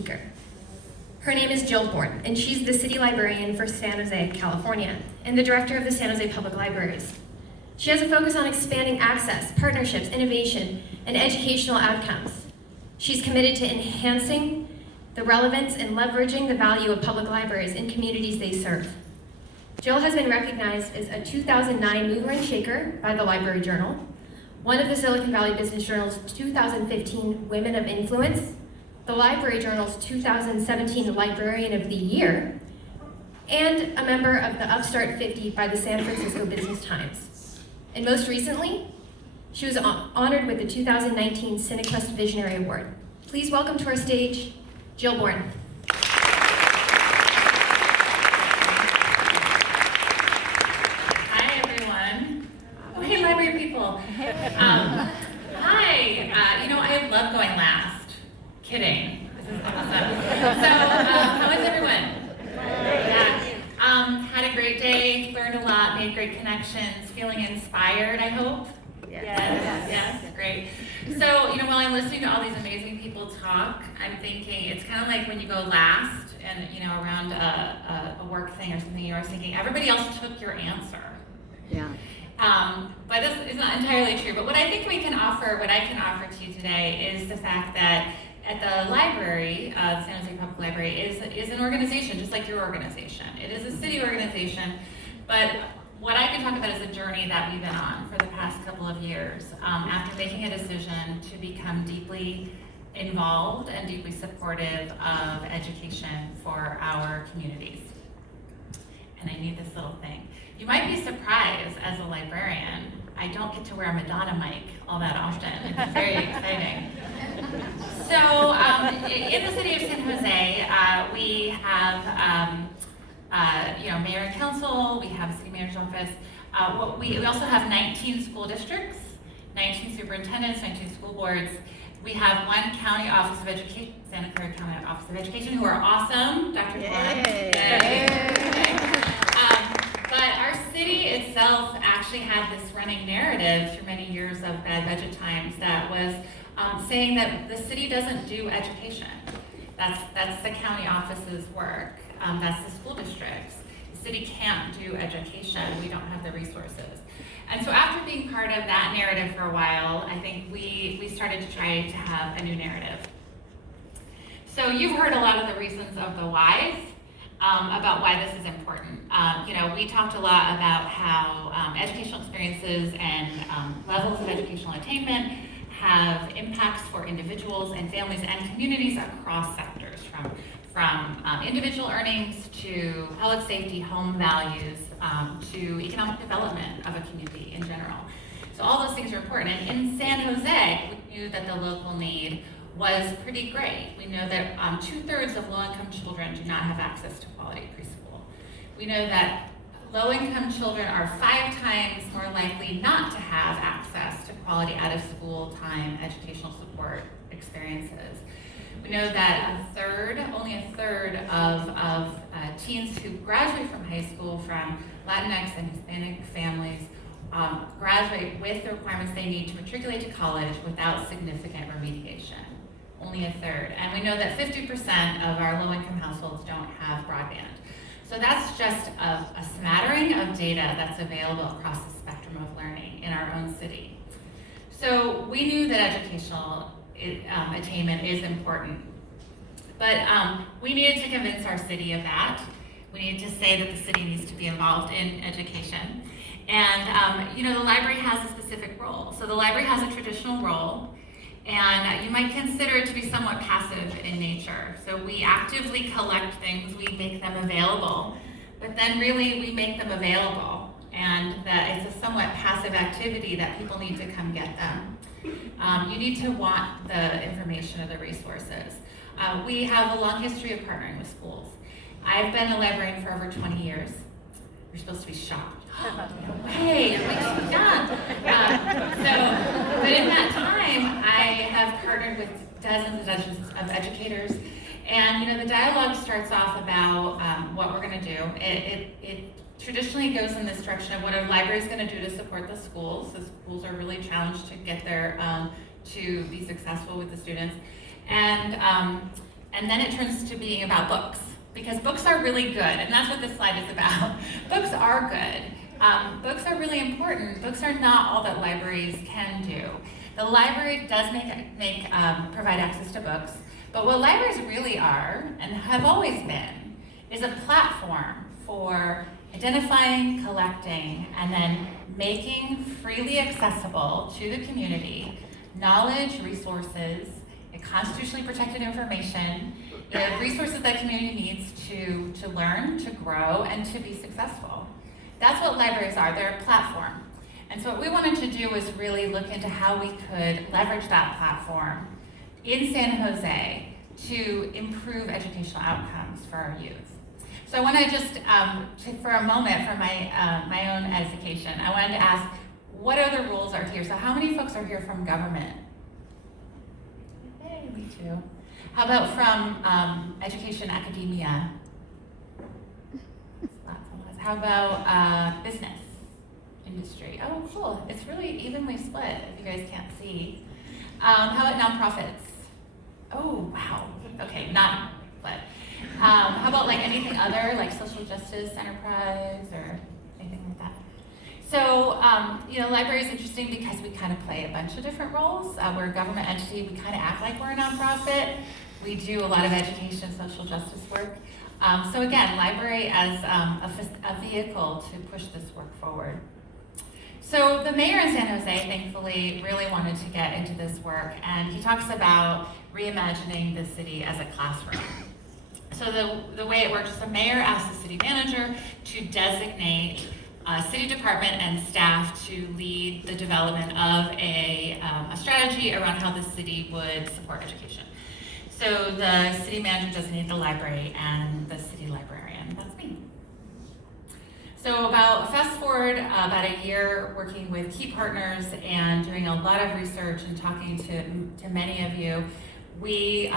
speaker. Her name is Jill Bourne, and she's the City Librarian for San Jose, California, and the Director of the San Jose Public Libraries. She has a focus on expanding access, partnerships, innovation, and educational outcomes. She's committed to enhancing the relevance and leveraging the value of public libraries in communities they serve. Jill has been recognized as a 2009 Mover and Shaker by the Library Journal, one of the Silicon Valley Business Journal's 2015 Women of Influence, the Library Journal's 2017 Librarian of the Year, and a member of the Upstart 50 by the San Francisco Business Times. And most recently, she was honored with the 2019 CineQuest Visionary Award. Please welcome to our stage, Jill Bourne. Hi, everyone. Oh, hey, library people. Hi. I love going last. Kidding. This is awesome. So, how is everyone? Yeah. Had a great day, learned a lot, made great connections, feeling inspired, I hope. Yes, great. So, while I'm listening to all these amazing people talk, I'm thinking it's kind of like when you go last and, around a work thing or something, you're thinking everybody else took your answer. Yeah. But this is not entirely true. But what I think we can offer, what I can offer to you today is the fact that at the library, the San Jose Public Library is an organization, just like your organization. It is a city organization, but what I can talk about is a journey that we've been on for the past couple of years after making a decision to become deeply involved and deeply supportive of education for our communities. And I need this little thing. You might be surprised as a librarian, I don't get to wear a Madonna mic all that often. It's very exciting. So in the city of San Jose, we have mayor and council, we have a city manager's office. We also have 19 school districts, 19 superintendents, 19 school boards. We have one county office of education, Santa Clara County Office of Education, who are awesome. Dr. But our city itself actually had this running narrative through many years of bad budget times that was saying that the city doesn't do education. That's the county office's work. That's the school districts. The city can't do education. We don't have the resources. And so after being part of that narrative for a while, I think we started to try to have a new narrative. So you've heard a lot of the reasons of the whys about why this is important. We talked a lot about how educational experiences and levels of educational attainment have impacts for individuals and families and communities across sectors, from individual earnings to public safety, home values, to economic development of a community in general. So all those things are important. And in San Jose, we knew that the local need was pretty great. We know that 2/3 of low-income children do not have access to quality preschool. We know that low-income children are 5 times more likely not to have access to quality out-of-school time educational support experiences. We know that only a third of teens who graduate from high school from Latinx and Hispanic families graduate with the requirements they need to matriculate to college without significant remediation. Only a third. And we know that 50% of our low-income households don't have broadband. So that's just a smattering of data that's available across the spectrum of learning in our own city. So we knew that educational attainment is important, but we needed to convince our city of that. We needed to say that the city needs to be involved in education. And the library has a specific role. So the library has a traditional role, and you might consider it to be somewhat passive in nature. So we actively collect things, we make them available, but then really we make them available, and that it's a somewhat passive activity that people need to come get them. You need to want the information or the resources. We have a long history of partnering with schools. I've been a librarian for over 20 years. You're supposed to be shocked. Hey, I'm like so young. But in that time, I have partnered with dozens and dozens of educators. And the dialogue starts off about what we're going to do. It traditionally goes in this direction of what a library is going to do to support the schools. The schools are really challenged to get there to be successful with the students. And and then it turns to being about books, because books are really good, and that's what this slide is about. Books are good. Books are really important. Books are not all that libraries can do. The library does provide access to books, but what libraries really are, and have always been, is a platform for identifying, collecting, and then making freely accessible to the community knowledge, resources, constitutionally protected information, resources that community needs to learn, to grow, and to be successful. That's what libraries are. They're a platform. And so what we wanted to do was really look into how we could leverage that platform in San Jose to improve educational outcomes for our youth. So I want to just, for a moment, for my own edification, I wanted to ask, what other roles are here? So how many folks are here from government? Hey, me too. How about from education, academia? How about business, industry? Oh, cool. It's really evenly split, if you guys can't see. How about nonprofits? Oh, wow. Okay, not split. How about like anything other, like social justice enterprise or anything like that? So, library is interesting because we kind of play a bunch of different roles. We're a government entity. We kind of act like we're a nonprofit. We do a lot of education, social justice work. So again, library as a vehicle to push this work forward. So the mayor in San Jose, thankfully, really wanted to get into this work, and he talks about reimagining the city as a classroom. So the way it works is the mayor asks the city manager to designate a city department and staff to lead the development of a strategy around how the city would support education. So the city manager designated the library and the city librarian. That's me. So fast forward about a year working with key partners and doing a lot of research and talking to many of you, we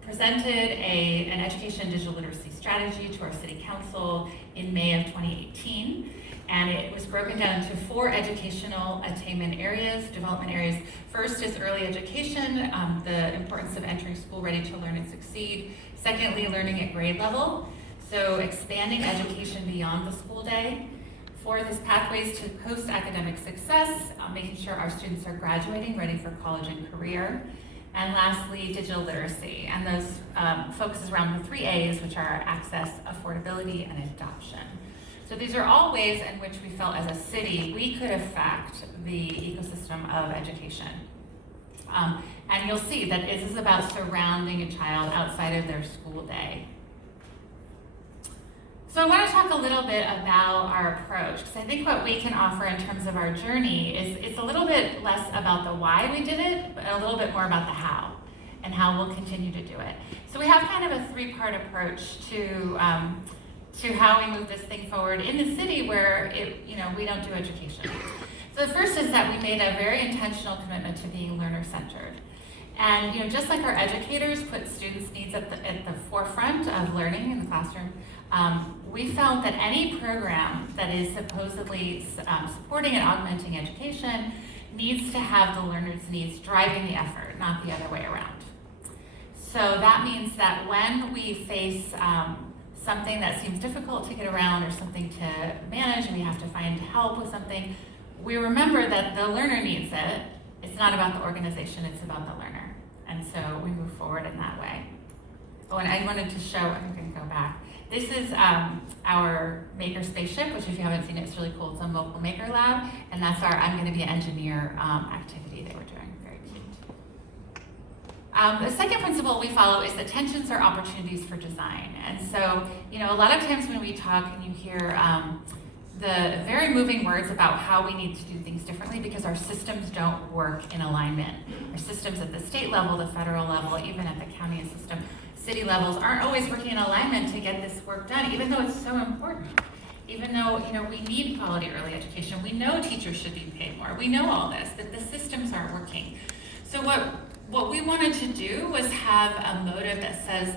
presented an education digital literacy strategy to our city council in May of 2018. And it was broken down into 4 educational attainment areas, development areas. First is early education, the importance of entering school ready to learn and succeed. Secondly, learning at grade level, so expanding education beyond the school day. 4th is pathways to post-academic success, making sure our students are graduating, ready for college and career. And lastly, digital literacy, and those focuses around the 3 A's, which are access, affordability, and adoption. So these are all ways in which we felt as a city we could affect the ecosystem of education. And you'll see that this is about surrounding a child outside of their school day. So I want to talk a little bit about our approach, because I think what we can offer in terms of our journey is it's a little bit less about the why we did it, but a little bit more about the how, and how we'll continue to do it. So we have kind of a 3-part approach to how we move this thing forward in the city where we don't do education. So the first is that we made a very intentional commitment to being learner-centered. And just like our educators put students' needs at the forefront of learning in the classroom, we felt that any program that is supposedly supporting and augmenting education needs to have the learner's needs driving the effort, not the other way around. So that means that when we face something that seems difficult to get around or something to manage and we have to find help with something, we remember that the learner needs it. It's not about the organization, it's about the learner. And so we move forward in that way. Oh, and I wanted to show, I'm going to go back. This is our maker spaceship, which if you haven't seen it, it's really cool. It's a mobile maker lab, and that's our I'm going to be an engineer activity that we're doing. Very cute. The second principle we follow is that tensions are opportunities for design. And so, a lot of times when we talk and you hear the very moving words about how we need to do things differently because our systems don't work in alignment. Our systems at the state level, the federal level, even at the county system, city levels aren't always working in alignment to get this work done, even though it's so important. Even though, we need quality early education, we know teachers should be paid more, we know all this, that the systems aren't working. So what we wanted to do was have a motive that says,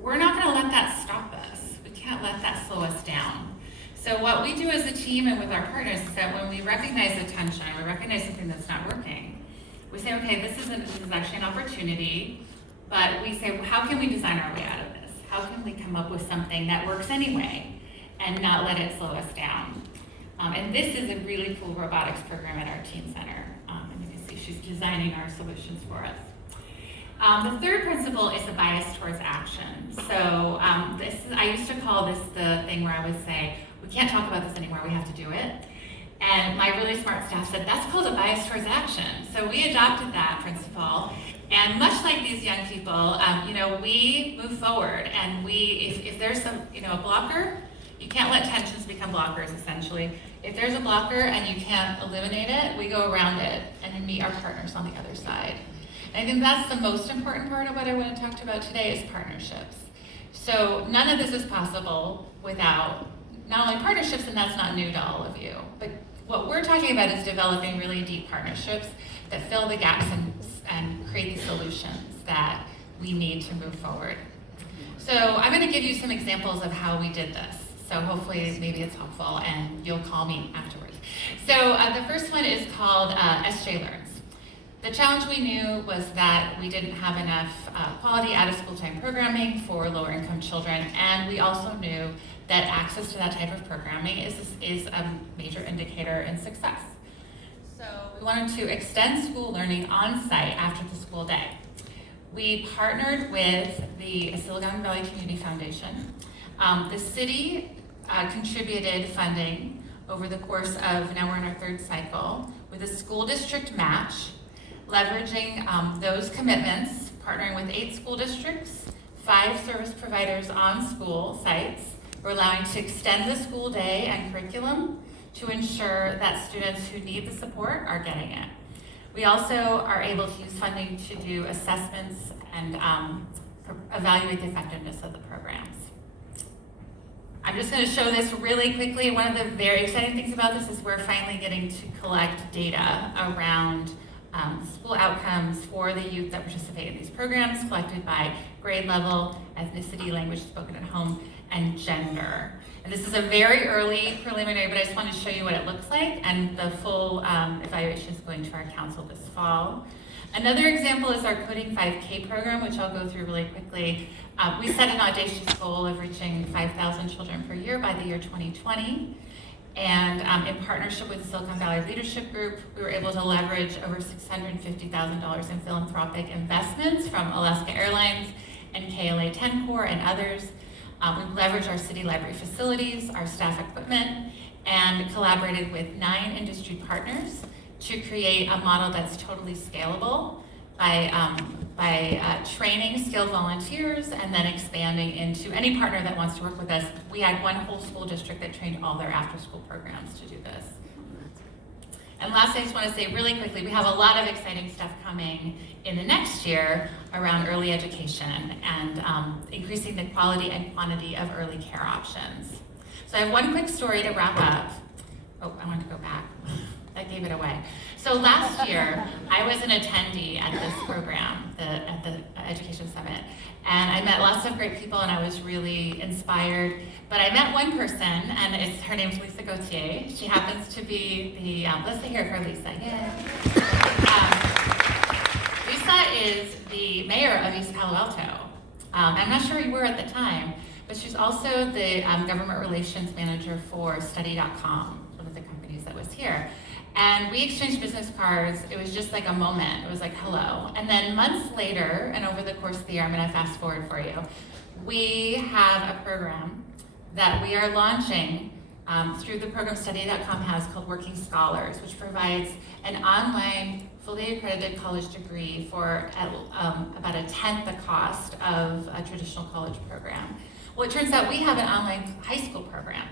we're not gonna let that stop us. We can't let that slow us down. So what we do as a team and with our partners is that when we recognize a tension, we recognize something that's not working, we say, okay, this is actually an opportunity, but we say, well, how can we design our way out of this? How can we come up with something that works anyway and not let it slow us down? And this is a really cool robotics program at our teen center. And you can see she's designing our solutions for us. The third principle is the bias towards action. So I used to call this the thing where I would say, we can't talk about this anymore, we have to do it. And my really smart staff said, that's called a bias towards action. So we adopted that principle. And much like these young people, we move forward. And if there's a blocker, you can't let tensions become blockers, essentially. If there's a blocker and you can't eliminate it, we go around it and meet our partners on the other side. And I think that's the most important part of what I want to talk about today is partnerships. So none of this is possible without not only partnerships, and that's not new to all of you, but what we're talking about is developing really deep partnerships that fill the gaps and create the solutions that we need to move forward. So I'm going to give you some examples of how we did this. So hopefully maybe it's helpful and you'll call me afterwards. So the first one is called SJ Learns. The challenge we knew was that we didn't have enough quality out-of-school time programming for lower-income children, and we also knew that access to that type of programming is a major indicator in success. So we wanted to extend school learning on-site after the school day. We partnered with the Silicon Valley Community Foundation. The city contributed funding over the course of, now we're in our third cycle, with a school district match, leveraging those commitments, partnering with 8 school districts, 5 service providers on school sites. We're allowing to extend the school day and curriculum to ensure that students who need the support are getting it. We also are able to use funding to do assessments and evaluate the effectiveness of the programs. I'm just going to show this really quickly. One of the very exciting things about this is we're finally getting to collect data around school outcomes for the youth that participate in these programs, collected by grade level, ethnicity, language spoken at home, and gender. And this is a very early preliminary, but I just want to show you what it looks like, and the full evaluation is going to our council this fall. Another example is our Coding 5K program, which I'll go through really quickly. We set an audacious goal of reaching 5,000 children per year by the year 2020. And in partnership with the Silicon Valley Leadership Group, we were able to leverage over $650,000 in philanthropic investments from Alaska Airlines and KLA-10 Corps and others. We leveraged our city library facilities, our staff equipment, and collaborated with 9 industry partners to create a model that's totally scalable by training skilled volunteers and then expanding into any partner that wants to work with us. We had one whole school district that trained all their after-school programs to do this. And last, I just want to say really quickly, we have a lot of exciting stuff coming in the next year around early education and increasing the quality and quantity of early care options. So I have one quick story to wrap up. Oh, I want to go back. That gave it away. So last year, I was an attendee at this program, at the Education Summit, and I met lots of great people and I was really inspired. But I met one person, and her name's Lisa Gauthier. She happens to be the, let's say here for Lisa, yay. Lisa is the mayor of East Palo Alto. I'm not sure you were at the time, but she's also the government relations manager for Study.com, one of the companies that was here. And we exchanged business cards. It was just like a moment. It was like, hello. And then months later, and over the course of the year, I'm going to fast forward for you, we have a program that we are launching through the program Study.com has called Working Scholars, which provides an online, fully accredited college degree for about a tenth the cost of a traditional college program. Well, it turns out we have an online high school program,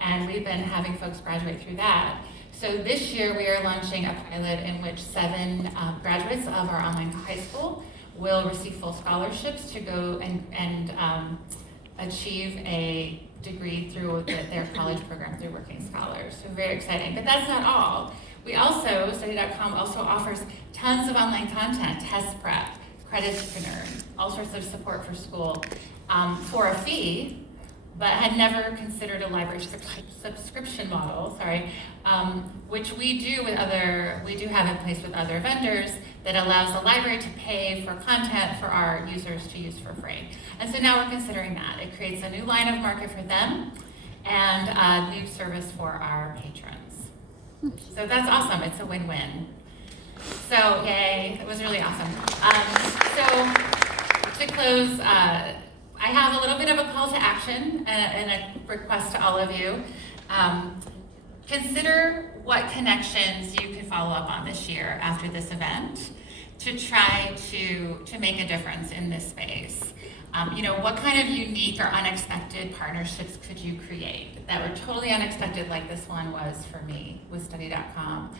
and we've been having folks graduate through that. So this year we are launching a pilot in which 7 graduates of our online high school will receive full scholarships to go and achieve a degree through their college program through Working Scholars. So very exciting. But that's not all. We also, Study.com also offers tons of online content, test prep, credits to earn, all sorts of support for school for a fee, but had never considered a library subscription model, which we do have in place with other vendors that allows the library to pay for content for our users to use for free. And so now we're considering that. It creates a new line of market for them and a new service for our patrons. So that's awesome. It's a win-win. So yay, it was really awesome. So to close, I have a little bit of a call to action and a request to all of you. Consider what connections you could follow up on this year after this event to try to make a difference in this space. What kind of unique or unexpected partnerships could you create that were totally unexpected, like this one was for me with study.com?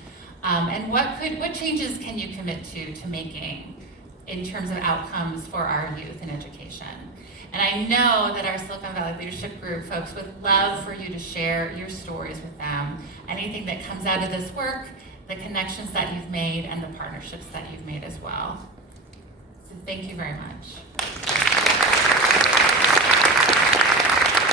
And what changes can you commit to making in terms of outcomes for our youth in education? And I know that our Silicon Valley Leadership Group folks would love for you to share your stories with them, anything that comes out of this work, the connections that you've made, and the partnerships that you've made as well. So thank you very much.